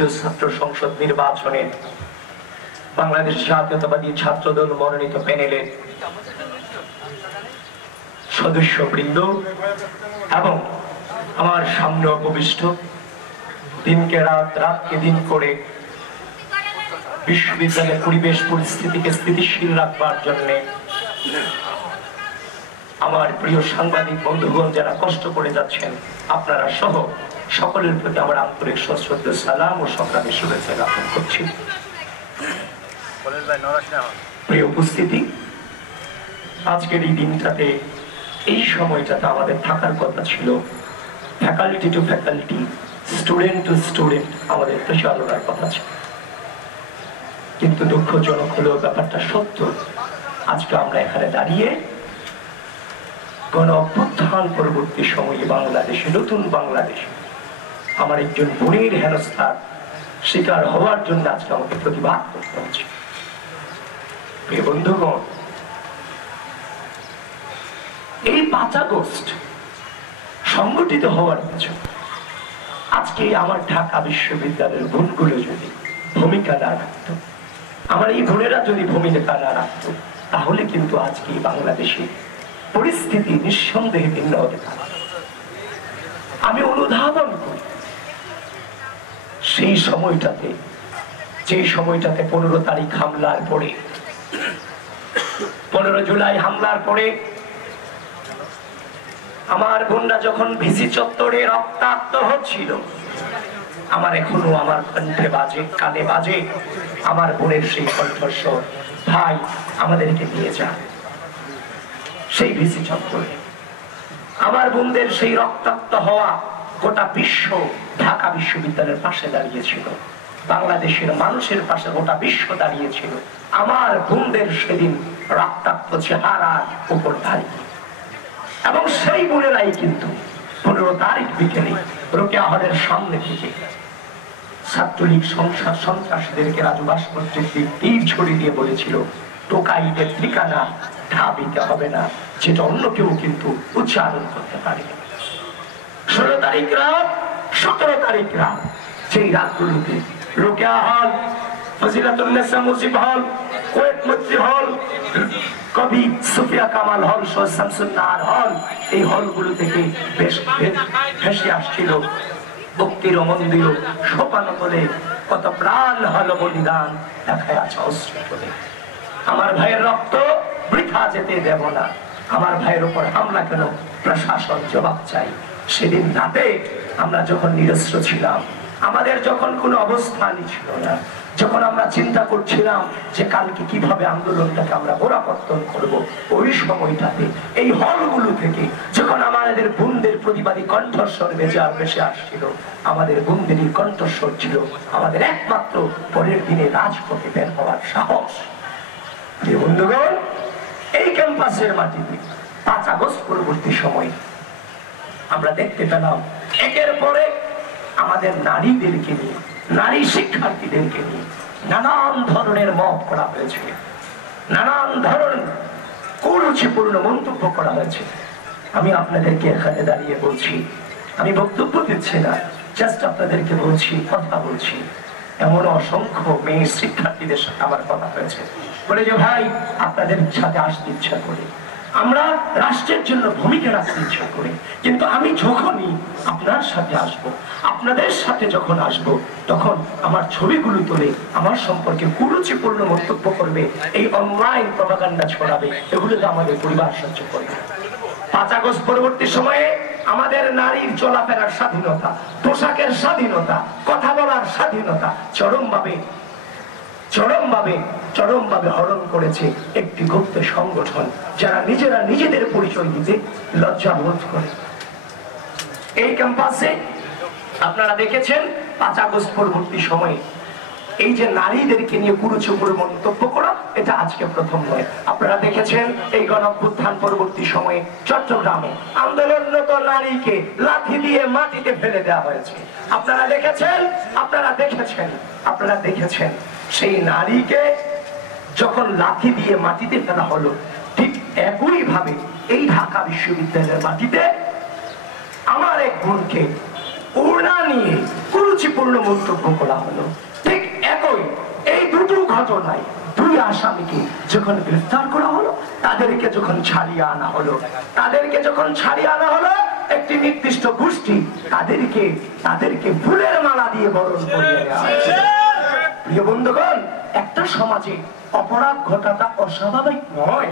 কেন্দ্রীয় ছাত্র সংসদ নির্বাচনে বাংলাদেশ জাতীয়তাবাদী ছাত্রদল মনোনীত প্যানেলের সদস্যবৃন্দ এবং আমার সামনে উপবিষ্ট দিনকে রাত, রাতকে দিন করে বিশ্ববিদ্যালয়ের পরিবেশ পরিস্থিতিকে স্থিতিশীল রাখবার জন্য আমার প্রিয় সাংবাদিক বন্ধুগণ যারা কষ্ট করে যাচ্ছেন, আপনারা সহ সকলের প্রতি আমার আন্তরিক সশ্রদ্ধ সালাম ও সংগ্রামী শুভেচ্ছা জ্ঞাপন করছি। প্রিয় উপস্থিতি, আজকের এই দিনটাতে, এই সময়টাতে আমাদের থাকার কথা ছিল faculty to faculty, student to student আমাদের দেশে আলোড়ার কথা ছিল, কিন্তু দুঃখজনক হলেও ব্যাপারটা সত্য। আজকে আমরা এখানে দাঁড়িয়ে গণ অভ্যুত্থান পরবর্তী সময়ে বাংলাদেশে, নতুন বাংলাদেশে আমার একজন বোনের হেনস্থার শিকার হওয়ার জন্য আজকে আমাকে প্রতিবাদ করতে হচ্ছে। প্রিয় বন্ধুগণ, এই 5 আগস্ট সংগঠিত হওয়ার পেছনে আজকে আমার ঢাকা বিশ্ববিদ্যালয়ের বোনগুলো যদি ভূমিকা না রাখত, আমার এই বোনেরা যদি ভূমিকা না রাখত, তাহলে কিন্তু আজকে বাংলাদেশে পরিস্থিতি নিঃসন্দেহে ভিন্ন হতে পারে। আমি অনুধাবন করি সেই সময়টাতে, যে সময়টাতে 15 তারিখ হামলার পরে, 15 জুলাই হামলার পরে আমার বোনরা যখন ভিসি চত্বরে রক্তাক্ত হচ্ছিল, আমার এখনো আমার কণ্ঠে বাজে, কানে বাজে আমার বোনের সেই কণ্ঠস্বর, ভাই আমাদেরকে নিয়ে যান। সেই ভিসি চত্বরে আমার বোনদের সেই রক্তাক্ত হওয়া গোটা বিশ্ব ঢাকা বিশ্ববিদ্যালয়ের পাশে দাঁড়িয়েছিল, বাংলাদেশের মানুষের পাশে গোটা বিশ্ব দাঁড়িয়েছিল আমার বোনদের সেদিন রক্তাক্ত চেহারার উপর দাঁড়িয়ে। এবং সেই বোনেরাই কিন্তু 15 তারিখ বিকেলে রোকেয়া হলের সামনে থেকে ছাত্রলীগ সন্ত্রাসীদেরকে রাজু ভাস্কর্যের তীর ছড়িয়ে দিয়ে বলেছিল, টোকাইদের ঠিকানা ঢাবিতে হবে না, যেটা অন্য কেউ কিন্তু উচ্চারণ করতে পারে। 16 তারিখ রাত, 17 তারিখ রাত, সেই রাতগুলোতে রোকেয়া হল, ফজিলাতুন্নেসা মুজিব হল, কুয়েত মৈত্রী হল, কবি সুফিয়া কামাল হল, সৈয়দ শামসুন্নাহার হল, এই হলগুলো থেকে বেশ ভেসে আসছিল ভক্তির মন্দির, সোপানো বলে কত প্রাণ হলো বলিদান, দেখা আছে অস্ত্র বলে। আমার ভাইয়ের রক্ত বৃথা যেতে দেব না, আমার ভাইয়ের উপর হামলা কেন, প্রশাসন জবাব চাই। সেদিন রাতে আমরা যখন নিরস্ত্র ছিলাম, আমাদের যখন কোনো অবস্থানই ছিল না, যখন আমরা চিন্তা করছিলাম যে কালকে কিভাবে আন্দোলনটাকে আমরা গোড়াপত্তন করব, ওই সময়টাতে এই হলগুলো থেকে যখন আমাদের বোনদের প্রতিবাদী কণ্ঠস্বর ভেসে আসছিল, আমাদের বোনদেরই কণ্ঠস্বর ছিল আমাদের একমাত্র পরের দিনে রাজপথে বের হওয়ার সাহস। বন্ধুগণ, এই ক্যাম্পাসের মাটিতে 5 আগস্ট পরবর্তী সময়ে আমরা দেখতে পেলাম একের পরে আমাদের নারীদেরকে নিয়ে, নারী শিক্ষার্থীদেরকে নিয়ে নানান ধরনের মত করা হয়েছে, নানান ধরনের কুরুচিপূর্ণ মন্তব্য করা হয়েছে। আমি আপনাদেরকে এখানে দাঁড়িয়ে বলছি, আমি বক্তব্য দিচ্ছি না, জাস্ট আপনাদেরকে বলছি, কথা বলছি। এমন অসংখ্য মেয়ে শিক্ষার্থীদের সাথে আমার কথা হয়েছে, বলে যে ভাই আপনাদের সাথে আসতে ইচ্ছা করে, আমরা রাষ্ট্রের জন্য ভূমিকা রাখতে ইচ্ছা করি, কিন্তু আমি যখনই আপনার সাথে আসব, আপনাদের সাথে যখন আসব, তখন আমার ছবিগুলো তুলে আমার সম্পর্কে কুরুচিপূর্ণ মন্তব্য করবে, এই অনলাইন প্রপাগান্ডা ছড়াবে, এগুলোতে আমাদের পরিবার সহ্য করবে। 5 আগস্ট পরবর্তী সময়ে আমাদের নারীর চলাফেরার স্বাধীনতা, পোশাকের স্বাধীনতা, কথা বলার স্বাধীনতা চরমভাবে হরণ করেছে একটি গুপ্ত সংগঠন, যারা নিজেরা নিজেদের পরিচয় দিতে লজ্জা বোধ করে। এই ক্যাম্পাসে আপনারা দেখেছেন 5 আগস্ট পরবর্তী সময়ে এই যে নারীদেরকে নিয়ে কুরুচিপূর্ণ মন্তব্য করা, এটা আজকে প্রথম নয়। আপনারা দেখেছেন এই গণঅভ্যুত্থান পরবর্তী সময়ে চট্টগ্রামে আন্দোলনরত নারীকে লাঠি দিয়ে মাটিতে ফেলে দেওয়া হয়েছে। আপনারা দেখেছেন সেই নারীকে যখন লাঠি দিয়ে মাটিতে ফেলা হলো, ঠিক একই ভাবে এই ঢাকা বিশ্ববিদ্যালয়ের মাটিতে আমার এক বোনকে ওড়না নিয়ে কুরুচিপূর্ণ মন্তব্য করা হলো। ঘটনায় দুই আসামিকে যখন গ্রেফতার করা হলো, তাদেরকে যখন ছাড়িয়ে আনা হলো, একটি নির্দিষ্ট গোষ্ঠী তাদেরকে ফুলের মালা দিয়ে বরণ করিয়ে নেওয়া হয়েছে। প্রিয় বন্ধুগণ, একটা সমাজে অপরাধ ঘটাটা অস্বাভাবিক নয়,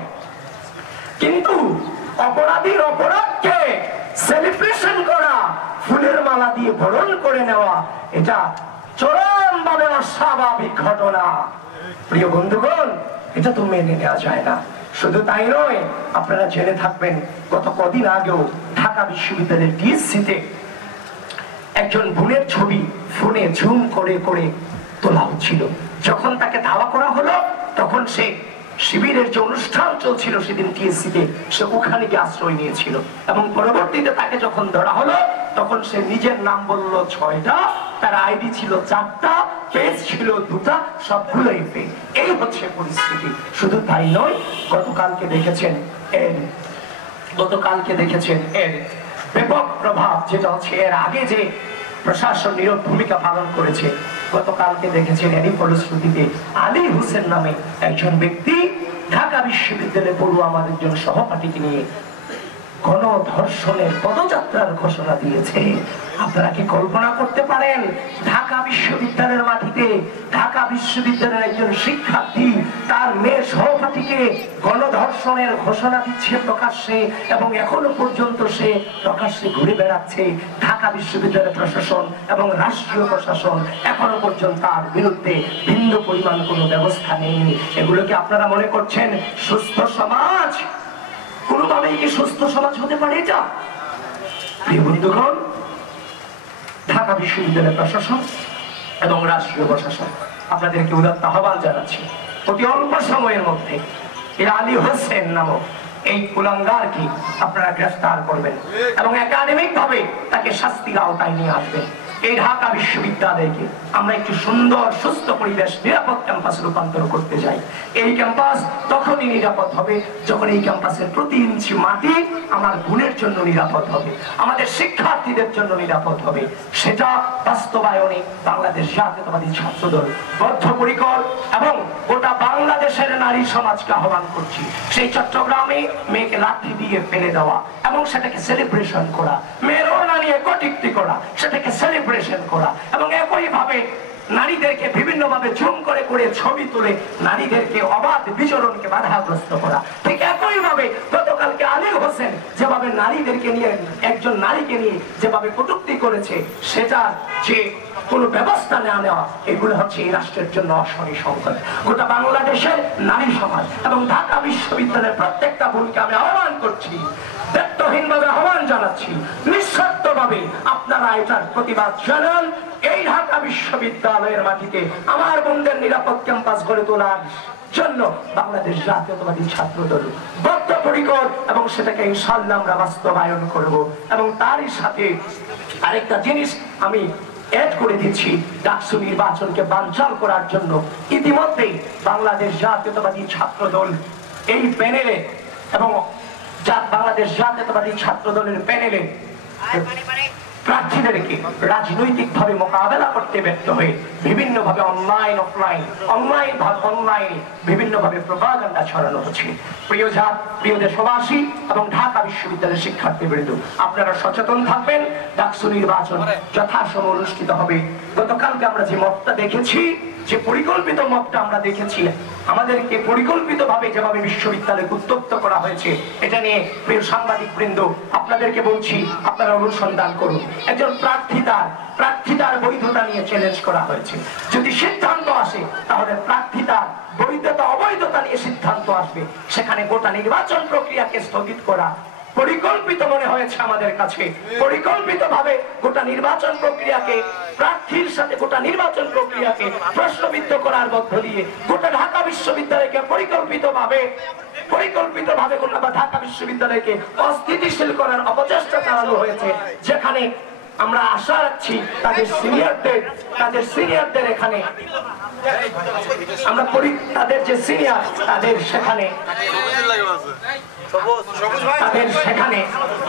কিন্তু অপরাধীর অপরাধকে সেলিব্রেশন করা, ফুলের মালা দিয়ে বরণ করে নেওয়া, এটা চরমভাবে অস্বাভাবিক ঘটনা। প্রিয় বন্ধুগণ, এটা তো মেনে নেওয়া যায় না। শুধু তাই নয়, আপনারা জেনে থাকবেন গত কদিন আগেও ঢাকা বিশ্ববিদ্যালয়ের ডিএসসিতে একজন বোনের ছবি ফোনে জুম করে করে তোলা হচ্ছিল। যখন তাকে ধাওয়া করা হলো, তখন সে শিবিরের যে অনুষ্ঠান চলছিল সেদিন টিএসসিতে, সে ওখানে গিয়ে আশ্রয় নিয়েছিল এবং পরবর্তীতে তাকে যখন ধরা হলো, তখন সে নিজের নাম বলল 6টা, তার আইডি ছিল 4টা, পেজ ছিল 2টা, সবগুলোই ফেক। এই হচ্ছে পরিস্থিতি। শুধু তাই নয়, গতকালকে দেখেছেন এর ব্যাপক প্রভাব, যেটা হচ্ছে এর আগে যে প্রশাসন নীরব ভূমিকা পালন করেছে। গতকালকে দেখেছেন এরই ফলশ্রুতিতে আলী হোসেন নামে একজন ব্যক্তি ঢাকা বিশ্ববিদ্যালয়ে পড়ুয়া আমার একজন সহপাঠীকে নিয়ে গণধর্ষণের পদযাত্রার ঘোষণা দিয়েছে। আপনারা কি কল্পনা করতে পারেন, ঢাকা বিশ্ববিদ্যালয়ের মাটিতে ঢাকা বিশ্ববিদ্যালয়ের একজন শিক্ষার্থী তার মেয়ে সহপাঠীকে গণধর্ষণের ঘোষণা দিচ্ছে প্রকাশ্যে, এবং এখনো পর্যন্ত সে প্রকাশ্যে ঘুরে বেড়াচ্ছে। ঢাকা বিশ্ববিদ্যালয় প্রশাসন এবং রাষ্ট্রীয় প্রশাসন এখনো পর্যন্ত তার বিরুদ্ধে ভিন্ন পরিমাণ কোনো ব্যবস্থা নেয়নি। এগুলোকে আপনারা মনে করছেন সুস্থ সমাজ? কোনোভাবেই কি সুস্থ সমাজ হতে পারে এটা? প্রিয় বন্ধুগণ, ঢাকা বিশ্ববিদ্যালয় প্রশাসন এবং রাষ্ট্রীয় প্রশাসন আপনাদেরকে উদাত্ত আহ্বান জানাচ্ছি, অতি অল্প সময়ের মধ্যে আলী হোসেন নামক এই কুলাঙ্গারকে আপনারা গ্রেফতার করবেন এবং একাডেমিক ভাবে তাকে শাস্তির আওতায় নিয়ে আসবেন। এই ঢাকা বিশ্ববিদ্যালয়কে আমরা একটি সুন্দর সুস্থ পরিবেশ, নিরাপদ ক্যাম্পাসে রূপান্তর করতে চাই। এই ক্যাম্পাস তখনই নিরাপদ হবে যখন এই ক্যাম্পাসের প্রতি ইঞ্চি মাটি আমার বোনের জন্য নিরাপদ হবে, আমাদের শিক্ষার্থীদের জন্য নিরাপদ হবে। সেটা বাস্তবায়নে বাংলাদেশ জাতীয়তাবাদী ছাত্রদল বদ্ধপরিকর এবং গোটা বাংলাদেশের নারী সমাজকে আহ্বান করছি, সেই চট্টগ্রামে মেয়েকে লাঠি দিয়ে ফেলে দেওয়া এবং সেটাকে সেলিব্রেশন করা, মেয়ের ওড়না নিয়ে কটূক্তি করা, সেটাকে সেলিব্রেশন করা, এবং একই ভাবে নারীদেরকে বিভিন্ন ভাবে ঝুম করে করে ছবি তুলে নারীদেরকে অবাধ বিচরণকে বাধাগ্রস্ত করা। ঠিক একই ভাবে গতকালকে আলী হোসেন যেভাবে নারীদেরকে নিয়ে, একজন নারীকে নিয়ে যেভাবে কটূক্তি করেছে, সেটা যে কোনো ব্যবস্থা না নেওয়া, এগুলো হচ্ছে এই রাষ্ট্রের জন্য অশনি সংকট। গোটা বাংলাদেশের নারী সমাজ এবং ঢাকা বিশ্ববিদ্যালয়ের প্রত্যেকটা বোনকে আমি আহ্বান করছি, ব্যর্থহীনভাবে আহ্বান জানাচ্ছি, নিঃস্বার্থভাবে আপনারা এটার প্রতিবাদ জানান। এই ঢাকা বিশ্ববিদ্যালয়ের মাটিতে আমার বোনদের নিরাপদ ক্যাম্পাস গড়ে তোলার জন্য বাংলাদেশ জাতীয়তাবাদী ছাত্রদল বদ্ধপরিকর এবং সেটাকে ইনশাআল্লাহ আমরা বাস্তবায়ন করব। এবং তারই সাথে আরেকটা জিনিস আমি এড করে দিচ্ছি, ডাকসু নির্বাচনকে বানচাল করার জন্য ইতিমধ্যেই বাংলাদেশ জাতীয়তাবাদী ছাত্রদল এই প্যানেলে এবং বাংলাদেশ জাতীয়তাবাদী ছাত্রদলের প্যানেলে প্রার্থীদেরকে রাজনৈতিক ভাবে মোকাবেলা করতে ব্যর্থ হয়ে বিভিন্ন ভাবে অনলাইনে বিভিন্ন ভাবে প্রপাগান্ডা ছড়ানো হচ্ছে। প্রিয় দেশবাসী এবং ঢাকা বিশ্ববিদ্যালয়ের শিক্ষার্থীবৃন্দ, আপনারা সচেতন থাকবেন। ডাকসু নির্বাচন যথাসময়ে অনুষ্ঠিত হবে। গতকালকে আমরা যে মতটা দেখেছি, যে পরিকল্পিত মতটা আমরা দেখেছি, আমাদেরকে পরিকল্পিত ভাবে যেভাবে বিশ্ববিদ্যালয়ে উত্তপ্ত করা হয়েছে, এটা নিয়ে প্রিয় সাংবাদিক বৃন্দ আপনাদেরকে বলছি, আপনারা অনুসন্ধান করুন। একজন প্রার্থিতার বৈধতা নিয়ে চ্যালেঞ্জ করা হয়েছে। যদি সিদ্ধান্ত আসে তাহলে প্রার্থিতার বৈধতা অবৈধতা নিয়ে সিদ্ধান্ত আসবে। সেখানে গোটা নির্বাচন প্রক্রিয়াকে স্থগিত করা পরিকল্পিত মনে হয়েছে আমাদের কাছে। পরিকল্পিত ভাবে গোটা নির্বাচন প্রক্রিয়াকে, প্রার্থীর সাথে গোটা নির্বাচন প্রক্রিয়াকে প্রশ্নবিদ্ধ করার মধ্য দিয়ে গোটা ঢাকা বিশ্ববিদ্যালয়কে পরিকল্পিত ভাবে গোটা ঢাকা বিশ্ববিদ্যালয়কে অস্থিতিশীল করার অপচেষ্টা চালানো হয়েছে। যেখানে আমরা আশা রাখছি তাদের সিনিয়রদের এখানে আমরা তাদের যে সিনিয়র তাদের সেখানে তাদের সেখানে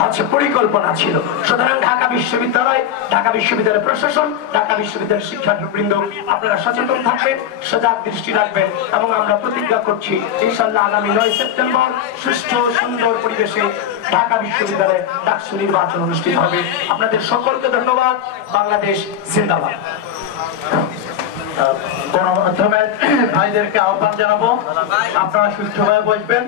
হচ্ছে পরিকল্পনা ছিল। সুতরাং ঢাকা বিশ্ববিদ্যালয় প্রশাসন, ঢাকা বিশ্ববিদ্যালয়ের শিক্ষার্থীবৃন্দ আপনারা সচেতন থাকবেন, সজাগ দৃষ্টি রাখবেন এবং আমরা প্রতিজ্ঞা করছি ইনশাআল্লাহ আগামী 9 সেপ্টেম্বর সুষ্ঠু সুন্দর পরিবেশে ঢাকা বিশ্ববিদ্যালয়ে ডাকসু নির্বাচন অনুষ্ঠিত হবে। আপনাদের সকলকে ধন্যবাদ। বাংলাদেশ জিন্দাবাদ। গণমাধ্যমের ভাইদেরকে আহ্বান জানাবো, আপনারা সুষ্ঠুভাবে বসবেন।